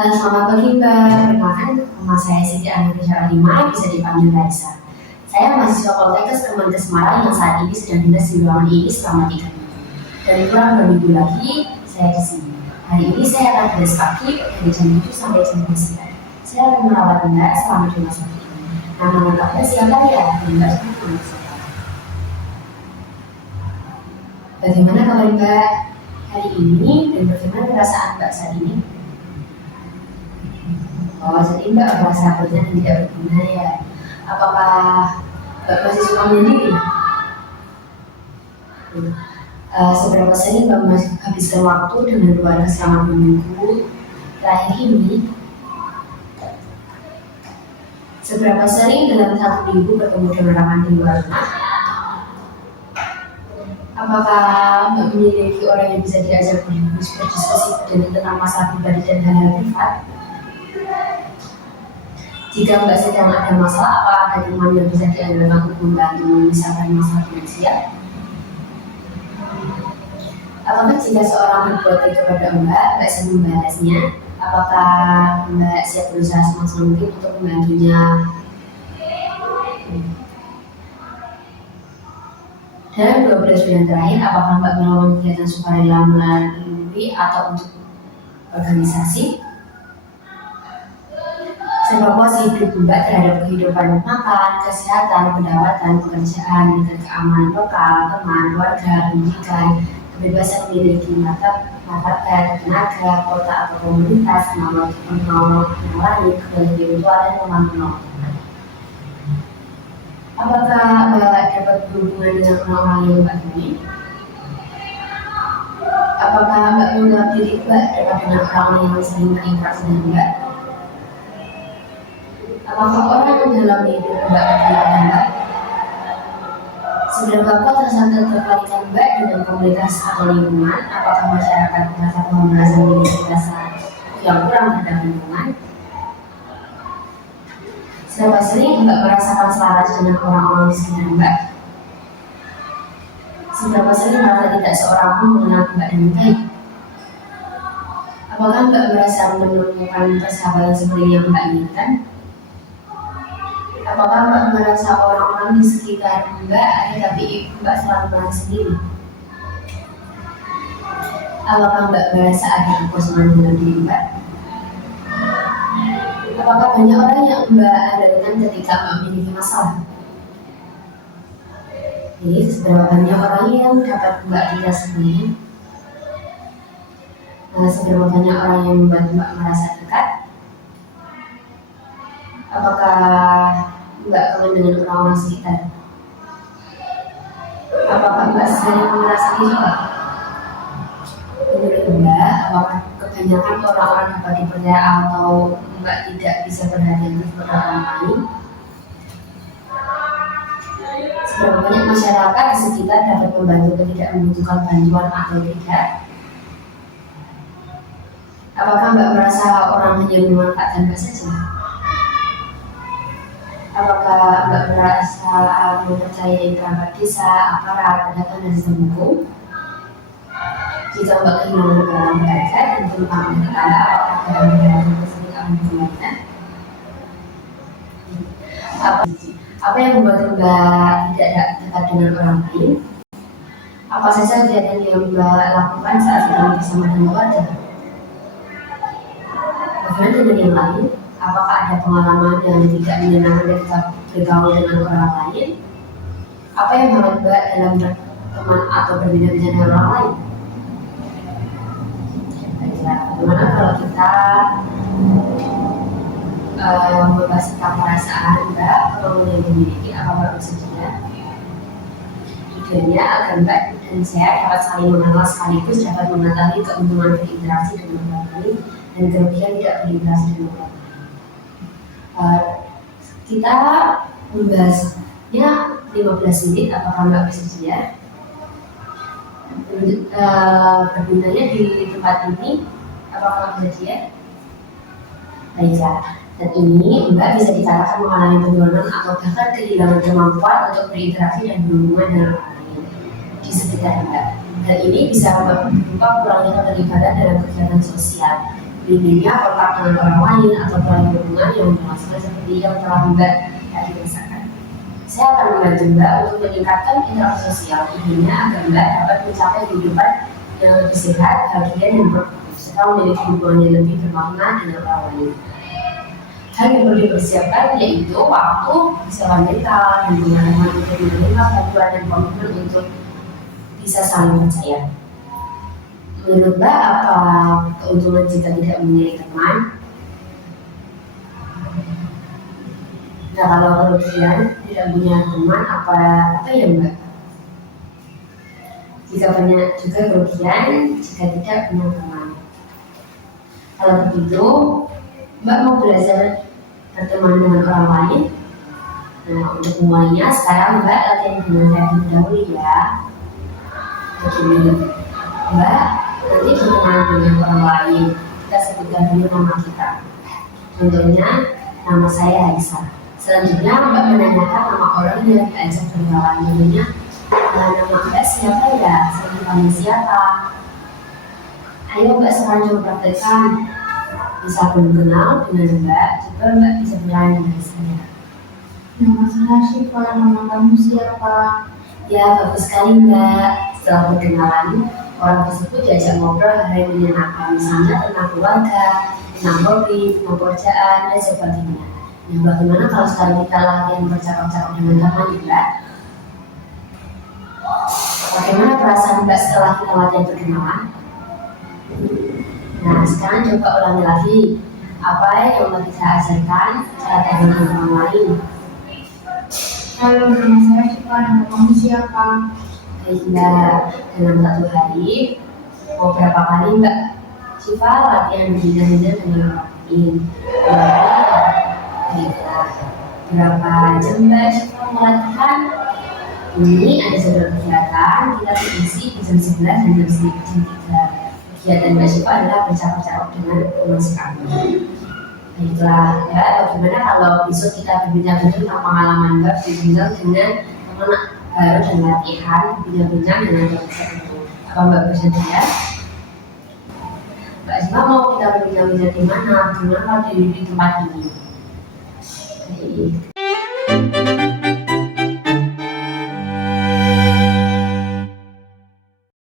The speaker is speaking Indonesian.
Selamat pagi Mbak, perkenalkan nama saya Siti Anandita Lima, bisa dipanggil Raisa. Saya mahasiswa Poltekkes Kemenkes Semarang yang saat ini sedang dinas di ruangan ini selama 3 minggu. Dan kurang 2 minggu lagi saya di sini. Hari ini saya akan tugas pagi dari jam 7 sampai jam 12 siang. Saya akan merawat Mbak selama di rumah sakit ini. Nama lengkapnya siapa ya? Mbak semua. Bagaimana kabar Mbak hari ini dan bagaimana perasaan Mbak saat ini? Oh, jadi Mbak merasa bosan dan tidak berguna ya? Apakah Mbak masih suka menyendiri? Seberapa sering Mbak menghabiskan waktu dengan keluarga selama 2 minggu terakhir ini? Seberapa sering dalam 1 minggu bertemu dengan orang di luar rumah? Apakah Mbak memiliki orang yang bisa diajak berdiskusi tentang masalah pribadi dan hal-hal privat? Jika Mbak sedang ada masalah, apa ada teman yang bisa diandalkan untuk membantu memisahkan masalah finansial? Apakah jika seorang berbuat baik kepada Mbak siap membalasnya? Apakah Mbak siap berusaha semaksimal mungkin untuk membantunya? Dalam 12 bulan terakhir, apakah Mbak melakukan kegiatan sukarela melalui atau untuk organisasi? Seberapa puas hidup Mbak terhadap kehidupan makan, kesehatan, pendapatan, pekerjaan, keamanan lokal, teman, keluarga, pendidikan, kebebasan memiliki martabat, tenaga, kota atau komunitas, kemampuan yang lain, kebahagiaan virtual dan kemampuan. Apakah Mbak dapat berhubungan dengan orang-orang yang Mbak temui? Apakah Mbak menganggap diri Mbak dapat dengan orang yang sering berinteraksi dengan Mbak? Apakah orang yang dalam hidup Mbak berkenalan Mbak? Seberapa kuat rasa ketertarikan Mbak dengan komunitas atau lingkungan? Apakah masyarakat merasa memiliki rasa yang kurang terhadap lingkungan? Seberapa sering Mbak merasakan selaras dengan orang-orang di sekitar Mbak? Seberapa sering merasa tidak seorang pun mengenal Mbak dengan baik? Apakah Mbak merasa menemukan persahabatan seperti yang Mbak inginkan? Apakah Mbak merasa orang-orang di sekitar Mbak ada tapi Mbak selalu merasa sendiri? Apakah Mbak merasa ada kekosongan dalam diri Mbak? Apakah banyak orang yang Mbak andalkan ketika Mbak memiliki masalah? Jadi seberapa banyak orang yang dapat Mbak tidak sebenarnya? Seberapa banyak orang yang membuat Mbak merasa dekat? Apakah Mbak kangen dengan orang-orang sekitar? Apakah Mbak sering merasa juga? Menurut Mbak, apakah kebanyakan orang-orang dapat dipercaya atau Mbak tidak bisa berhati-hati kepada orang lain? Seberapa banyak masyarakat di sekitar dapat membantu ketika membutuhkan bantuan atau tidak? Apakah Mbak merasa orang hanya memanfaatkan Mbak saja? Apakah Mbak merasa mempercayai kerabat desa, aparat, pedagang dan sistem hukum? Jika Mbak kehilangan barang berharga dan terutama tetangga, apakah barang berharga tersebut akan dikembalikan? Apa yang membuat Mbak tidak dekat dengan orang lain? Apa saja kegiatan yang Mbak lakukan saat sedang bersama dengan keluarga? Bagaimana dengan yang lain? Apakah ada pengalaman yang tidak menyenangkan ketika bergaul dengan orang lain? Apa yang membuat Mbak dalam berteman atau berbeda-beda dengan orang lain? Bagaimana kalau kita membahas tentang perasaan Mbak kalau yang dimiliki, apa Mbak bersedia? Tujuannya agar Mbak dan saya dapat saling mengenal sekaligus dapat mengetahui keuntungan berinteraksi dengan orang lain dan kerugian tidak berinteraksi dengan orang lain. Kita membahasnya 15 menit, apakah Mbak bersedia? Bergundanya di tempat ini, apakah Mbak bersedia? Baiklah, dan ini Mbak bisa dikatakan mengalami penurunan atau bahkan kehilangan kemampuan untuk berinteraksi dan berhubungan dengan orang lain di sekitar Mbak. Hal ini bisa berupa kurangnya keterlibatan dalam kegiatan sosial minimnya kontak dengan orang lain atau pola hubungan yang bermasalah seperti yang telah Mbak tadi rasakan. Saya akan membantu Mbak untuk meningkatkan interaksi sosial intinya agar Mbak dapat mencapai kehidupan yang lebih sehat, bahagia, dan produktif serta memiliki hubungan yang lebih bermakna dengan orang lain. Hal yang perlu dipersiapkan yaitu waktu, kesehatan mental, dan pengalaman untuk menerima bantuan dan komitmen untuk bisa saling percaya. Menurut Mbak, apa keuntungan jika tidak memiliki teman? Nah, kalau kerugian tidak punya teman, apa ya Mbak? Jika banyak juga kerugian jika tidak punya teman. Kalau begitu, Mbak mau belajar berteman dengan orang lain? Nah, untuk semuanya sekarang Mbak latihan dengan saya terlebih dahulu ya. Begini, Mbak nanti berkenalan dengan orang lain. Kita sebutkan dulu nama kita. Contohnya, nama saya Aisyah. Selanjutnya Mbak menanyakan nama orang yang diajak berkenalan. Contohnya, nama Mbak siapa ya? Saya dipanggil siapa? Ayo Mbak sekarang coba praktekkan. Bisa belum kenal dengan Mbak, coba Mbak bisa berani dengan saya. Nama saya Syifa, nama kamu siapa? Ya, bagus sekali Mbak. Setelah berkenalan, orang tersebut diajak ngobrol hal yang menyenangkan, misalnya tentang keluarga, tentang hobi, tentang pekerjaan, dan sebagainya. Nah, bagaimana kalau sekarang kita latihan bercakap-cakap dengan teman Mbak? Bagaimana perasaan Mbak setelah kita latihan berkenalan? Nah, sekarang coba ulangi lagi. Apa yang Mbak bisa ajarkan cara dengan orang lain? Halo, nama saya Syifa, nama kamu siapa? Baik Mbak, dalam satu hari mau berapa kali Mbak Syifa latihan berbincang dengan orang lain? Baiklah, berapa jam Mbak Syifa melatihan? Ini ada jadwal kegiatan, kita isi di jam 11 dan jam 3. Kegiatan Mbak Syifa adalah bercakap-cakap dengan teman sekali. Baiklah, Mbak, bagaimana kalau besok kita berbincang tentang pengalaman Mbak berbincang dengan teman baru dan latihan bincang-bincang dengan teman itu? Apa Mbak bersedia? Mbak Syifa mau kita berbincang-bincang di mana? Di tempat ini? Baik.